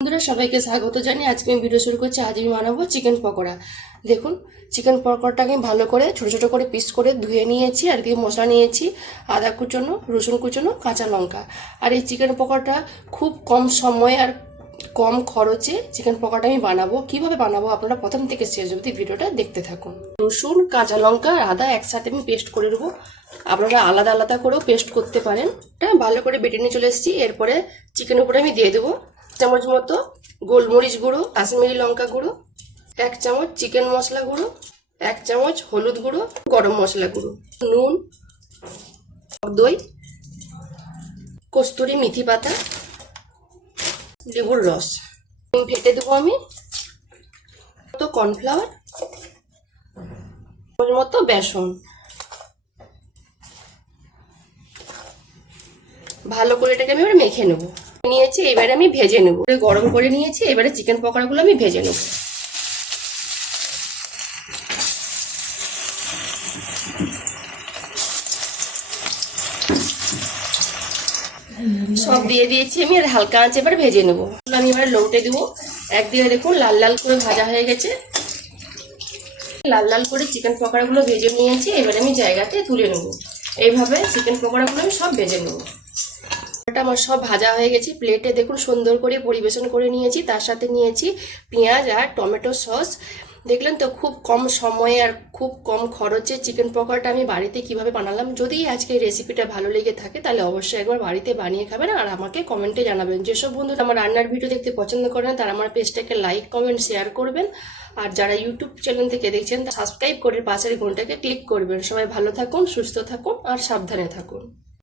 বন্ধুরা, সবাইকে স্বাগত জানি আজকে আমি ভিডিও শুরু করছি। আজ আমি বানাবো চিকেন পকোড়া। দেখুন চিকেন পকোড়াটাকে আমি ভালো করে, ছোট ছোট করে পিস করে ধুয়ে নিয়েছি আর কি মশলা নিয়েছি, আদা কুচনো, রসুন কুচনো, কাঁচা লঙ্কা। আর এই চিকেন পকোড়াটা খুব কম সময়ে আর কম খরচে চিকেন পকোড়াটা আমি বানাবো। কীভাবে বানাবো আপনারা প্রথম থেকে শেষ অবধি ভিডিওটা দেখতে থাকুন। রসুন, কাঁচা লঙ্কা আর আদা একসাথে আমি পেস্ট করে নেব। আপনারা আলাদা আলাদা করেও পেস্ট করতে পারেন। এটা ভালো করে বেটে নিয়ে চলে এসেছি। এরপরে চিকেনের উপরে আমি দিয়ে দেবো চামচ মতো গোলমরিচ গুঁড়ো, কাশ্মীরি লঙ্কা গুঁড়ো, এক চামচ চিকেন মশলা গুঁড়ো, এক চামচ হলুদ গুঁড়ো, গরম মশলা গুঁড়ো, নুন, দই, কস্তুরি মেথি পাতা, লেবুর রস। ফেটে দেবো আমি। তো কর্নফ্লাওয়ার ওর মতো বেসন। ভালো করে এটাকে আমি এবার মেখে নেব। নিয়েছি, এবারে আমি ভেজে নেব। গরম করে নিয়েছি, এবারে চিকেন পকোড়াগুলো আমি ভেজে নেব। সব দিয়ে দিয়েছি আমি, আর হালকা আঁচে এবার ভেজে নেব। আমি এবার লৌটে দেবো। একদিকে দেখুন, লাল লাল করে ভাজা হয়ে গেছে। লাল লাল করে চিকেন পকোড়াগুলো ভেজে নিয়েছি, এবারে আমি জায়গাতে তুলে নেব। এইভাবে চিকেন পকোড়াগুলো আমি সব ভেজে নেব। এটা আমার সব ভাজা হয়ে গেছে। প্লেটে দেখুন সুন্দর করে পরিবেশন করে নিয়েছি। তার সাথে নিয়েছি পেঁয়াজ আর টমেটো সস। দেখলেন তো খুব কম সময়ে আর খুব কম খরচে চিকেন পকোড়াটা আমি বাড়িতে কীভাবে বানালাম? যদি আজকে রেসিপিটা ভালো লেগে থাকে, তাহলে অবশ্যই একবার বাড়িতে বানিয়ে খাবেন আর আমাকে কমেন্টে জানাবেন। যেসব বন্ধুরা আমার রান্নার ভিডিও দেখতে পছন্দ করেন তারা আমার পেজটাকে লাইক কমেন্ট শেয়ার করবেন। আর যারা ইউটিউব চ্যানেল থেকে দেখছেন সাবস্ক্রাইব করে পাশের ঘন্টাকে ক্লিক করবেন। সবাই ভালো থাকুন, সুস্থ থাকুন আর সাবধানে থাকুন।